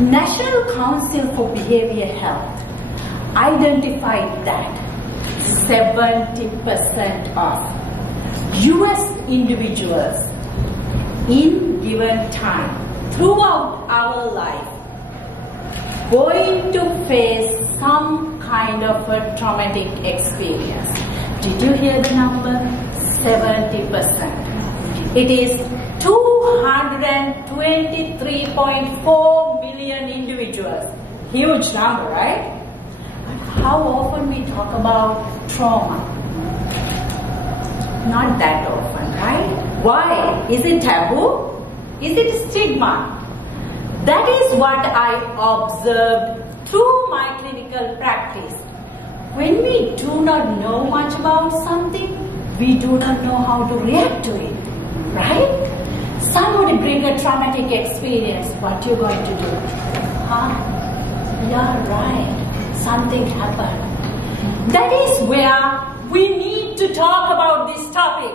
National Council for Behavioral Health identified that 70% of US individuals in given time throughout our life going to face some kind of a traumatic experience. Did you hear the number? 70%. It is 223.4 million individuals. Huge number, right? But how often we talk about trauma? Not that often, right? Why? Is it taboo? Is it stigma? That is what I observed through my clinical practice. When we do not know much about something, we do not know how to react to it, right? Somebody bring a traumatic experience, what you going to do? Yeah, right, something happened. That is where we need to talk about this topic.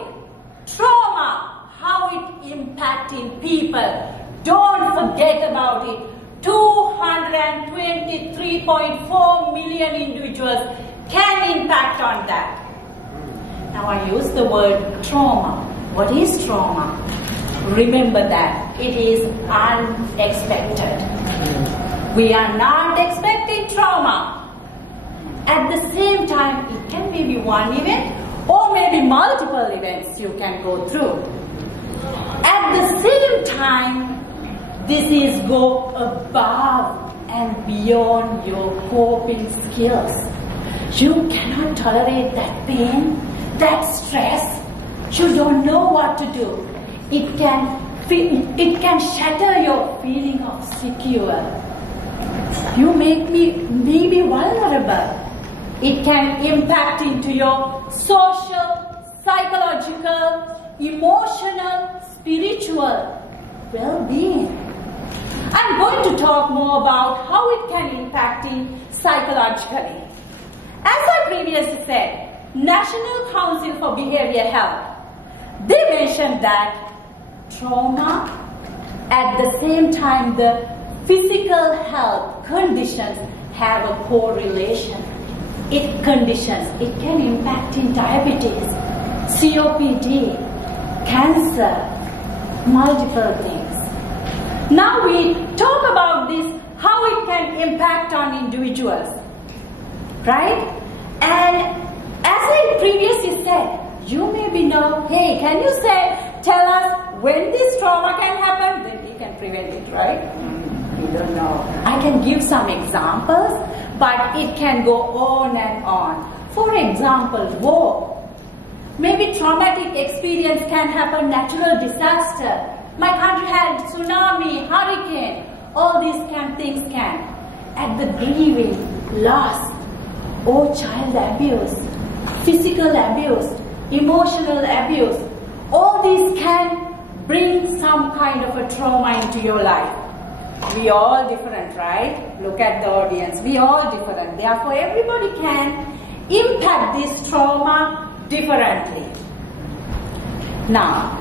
Trauma, how it impacting people. Don't forget about it. 223.4 million individuals can impact on that. Now I use the word trauma. What is trauma? Remember that it is unexpected. We are not expecting trauma. At the same time, it can be one event or maybe multiple events you can go through. At the same time, this is go above and beyond your coping skills. You cannot tolerate that pain, that stress. You don't know what to do. It can shatter your feeling of secure. You make me maybe vulnerable. It can impact into your social, psychological, emotional, spiritual well-being. I'm going to talk more about how it can impact in psychologically. As I previously said, National Council for Behavioral Health, they mentioned that trauma, at the same time the physical health conditions have a correlation. It can impact in diabetes, COPD, cancer, multiple things. Now we talk about this, how it can impact on individuals, right? And as I previously said, you maybe know, hey, can you tell us when this trauma can happen? Then we can prevent it, right? We don't know. I can give some examples, but it can go on and on. For example, war. Maybe traumatic experience can happen, natural disaster. My country had tsunami, hurricane, all these things can. At the grieving, loss, or child abuse, physical abuse, emotional abuse, all these can bring some kind of a trauma into your life. We all different, right? Look at the audience, we all different. Therefore, everybody can impact this trauma differently. Now,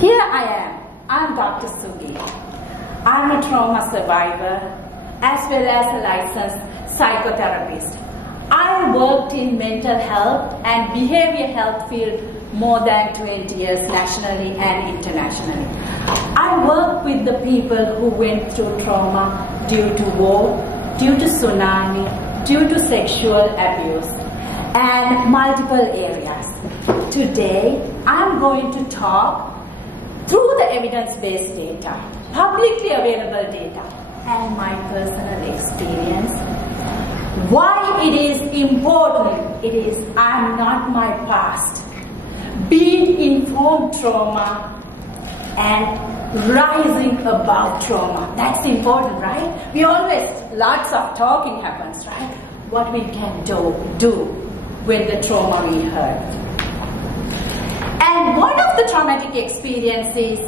here I am. I'm Dr. Sugi. I'm a trauma survivor as well as a licensed psychotherapist. I worked in mental health and behavioral health field more than 20 years nationally and internationally. I work with the people who went through trauma due to war, due to tsunami, due to sexual abuse, and multiple areas. Today, I'm going to talk through the evidence-based data, publicly available data, and my personal experience, why it is important. I'm not my past. Being informed trauma and rising above trauma. That's important, right? We always, lots of talking happens, right? What we can do with the trauma we heard. And one of the traumatic experiences,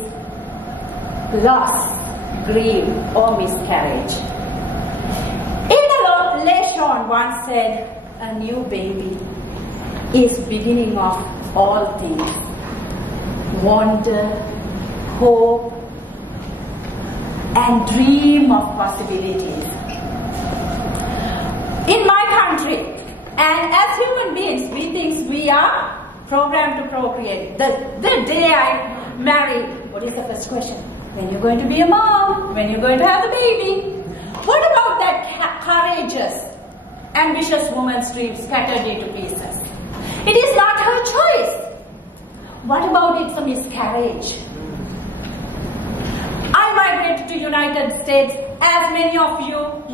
loss, grief, or miscarriage. Ada Leshon once said, a new baby is beginning of all things. Wonder, hope, and dream of possibilities. In my country, and as human beings, we think we are programmed to procreate. The day I marry, what is the first question? When you're going to be a mom? When you're going to have a baby? What about that courageous, ambitious woman's dream scattered into pieces? It is not her choice. What about it's a miscarriage? I migrated to United States, as many of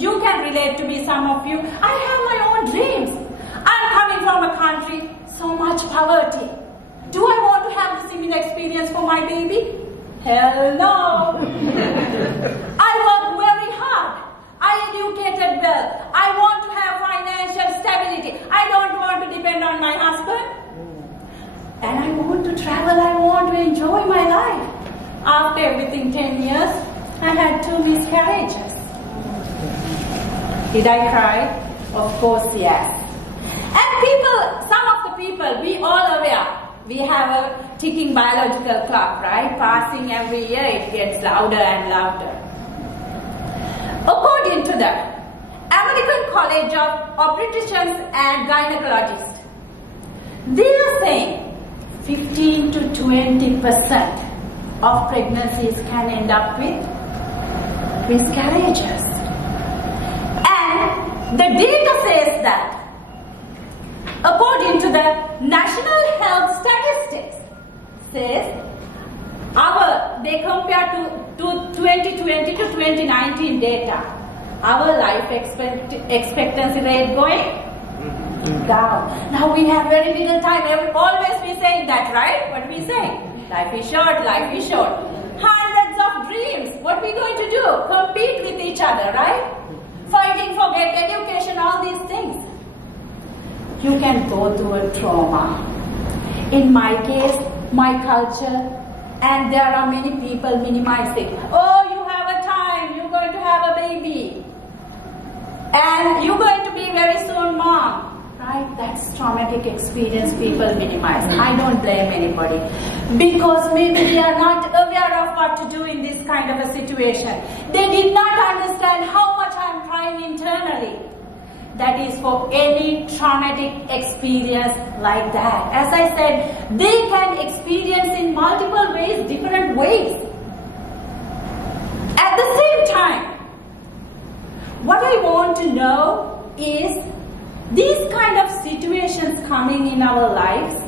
you can relate to me, some of you. I have my own dreams. I'm coming from a country, so much poverty. Do I want to have the similar experience for my baby? Hell no. I worked very hard. I educated well. I want to have financial stability. I don't want to depend on my husband. And I want to travel. I want to enjoy my life. After everything 10 years, I had 2 miscarriages. Did I cry? Of course, yes. And people, some of the people, we all aware, we have a ticking biological clock, right? Passing every year, it gets louder and louder. According to the American College of Obstetricians and Gynecologists, they are saying 15 to 20% of pregnancies can end up with miscarriages. And the data says that according to the National Health Statistics, says they compare to 2020 to 2019 data, our life expectancy rate going down. Now we have very little time. Always we say that, right? What we say? Life is short, life is short. Hundreds of dreams. What we going to do? Compete with each other, right? Fighting for get education, all these things. You can go through a trauma. In my case, my culture, and there are many people minimizing. Oh, you have a time, you're going to have a baby. And you're going to be very soon mom. Right? That's traumatic experience people minimize. I don't blame anybody. Because maybe they are not aware of what to do in this kind of a situation. They did not understand how much I'm crying internally. That is for any traumatic experience like that. As I said, they can experience in multiple ways, different ways. At the same time, what I want to know is these kind of situations coming in our lives,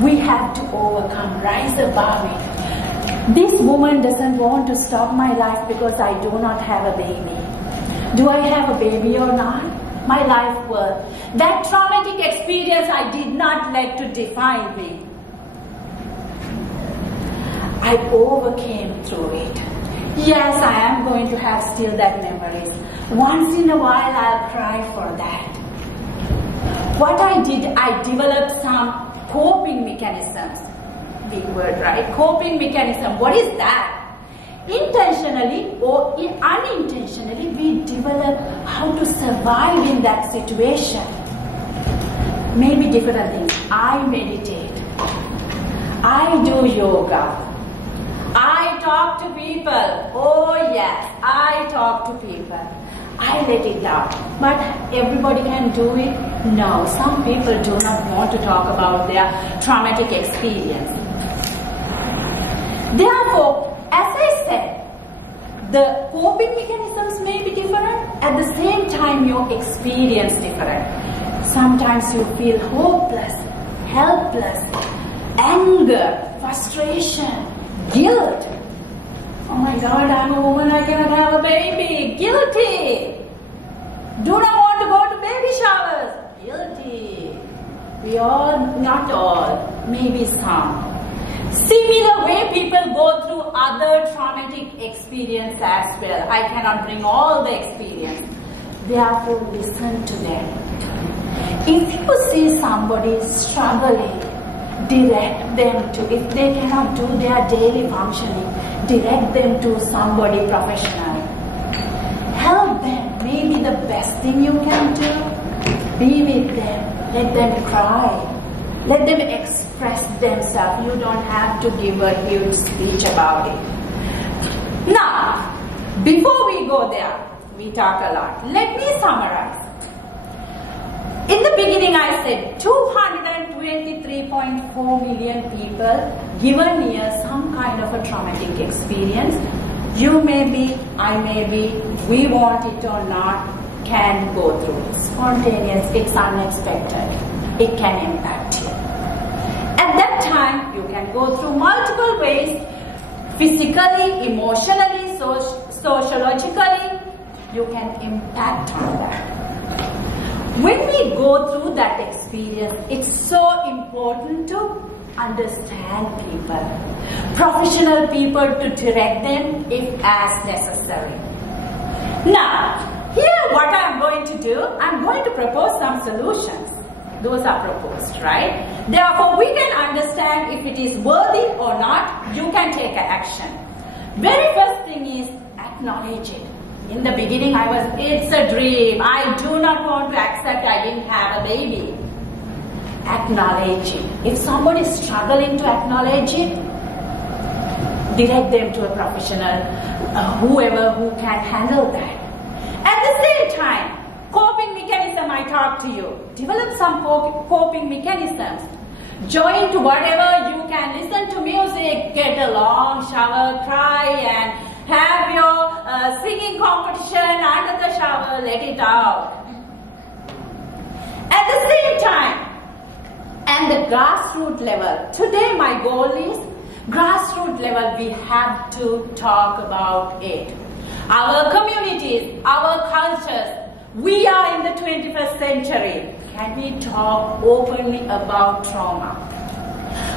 we have to overcome, rise above it. This woman doesn't want to stop my life because I do not have a baby. Do I have a baby or not? My life worth. That traumatic experience I did not let to define me. I overcame through it. Yes, I am going to have still that memories. Once in a while I'll cry for that. What I did, I developed some coping mechanisms. Big word, right? Coping mechanism. What is that? Intentionally or unintentionally, we develop how to survive in that situation. Maybe different things. I meditate. I do yoga. I talk to people. Oh yes, I talk to people. I let it out. But everybody can do it? No. Some people do not want to talk about their traumatic experience. Therefore, as I said, the coping mechanisms may be different. At the same time, your experience different. Sometimes you feel hopeless, helpless, anger, frustration, guilt. Oh my God, I'm a woman, I cannot have a baby. Guilty. Do not want to go to baby showers. Guilty. We all, not all, maybe some. Similar way people go through other traumatic experience as well. I cannot bring all the experience. Therefore, listen to them. If you see somebody struggling, direct them to, if they cannot do their daily functioning, direct them to somebody professional. Help them. Maybe the best thing you can do, be with them. Let them cry. Let them express themselves. You don't have to give a huge speech about it. Now, before we go there, we talk a lot. Let me summarize. In the beginning I said 223.4 million people given here some kind of a traumatic experience. You may be, I may be, we want it or not, can go through. It's spontaneous, it's unexpected. It can impact you. At that time, you can go through multiple ways, physically, emotionally, sociologically, you can impact on that. When we go through that experience, it's so important to understand people, professional people to direct them if as necessary. Now, here what I'm going to do, I'm going to propose some solutions. Those are proposed, right? Therefore, we can understand if it is worthy or not, you can take an action. Very first thing is acknowledge it. In the beginning, it's a dream. I do not want to accept I didn't have a baby. Acknowledge it. If somebody is struggling to acknowledge it, direct them to a professional, whoever who can handle that. At the same time, coping mechanism I talk to you. Develop some coping mechanisms. Join to whatever you can. Listen to music, get a long shower, cry, and have your singing competition under the shower, let it out. At the same time, and the grassroots level, today my goal is grassroots level, we have to talk about it. Our communities, our cultures, we are in the 21st century. Can we talk openly about trauma?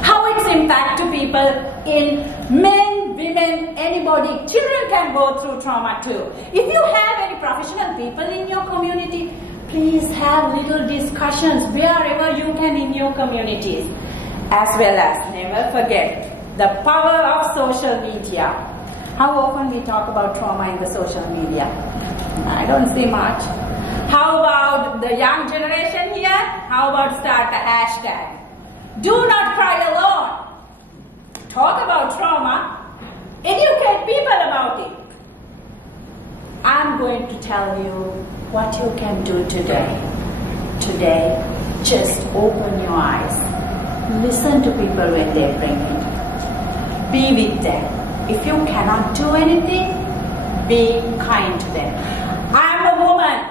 How its impact to people in men, women, anybody, children can go through trauma too. If you have any professional people in your community, please have little discussions wherever you can in your communities. As well as, never forget, the power of social media. How often we talk about trauma in the social media? I don't see much. How about the young generation here? How about start a hashtag? Do not cry alone. Talk about trauma. Educate people about it. I'm going to tell you what you can do today. Today, just open your eyes. Listen to people when they bring it. Be with them. If you cannot do anything, be kind to them. I'm a woman.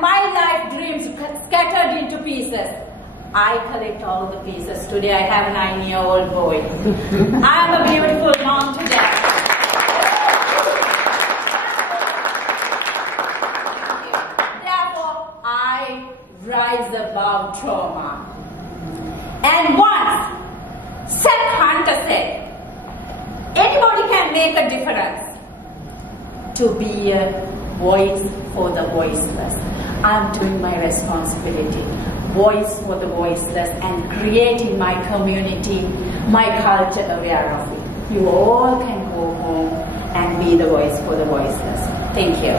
My life dreams scattered into pieces. I collect all the pieces. Today I have a 9-year-old boy. I'm a beautiful mom today. Therefore, I rise above trauma. And once, Seth Hunter said, anybody can make a difference. To be a voice for the voiceless. I'm doing my responsibility. Voice for the voiceless and creating my community, my culture aware of it. You all can go home and be the voice for the voiceless. Thank you.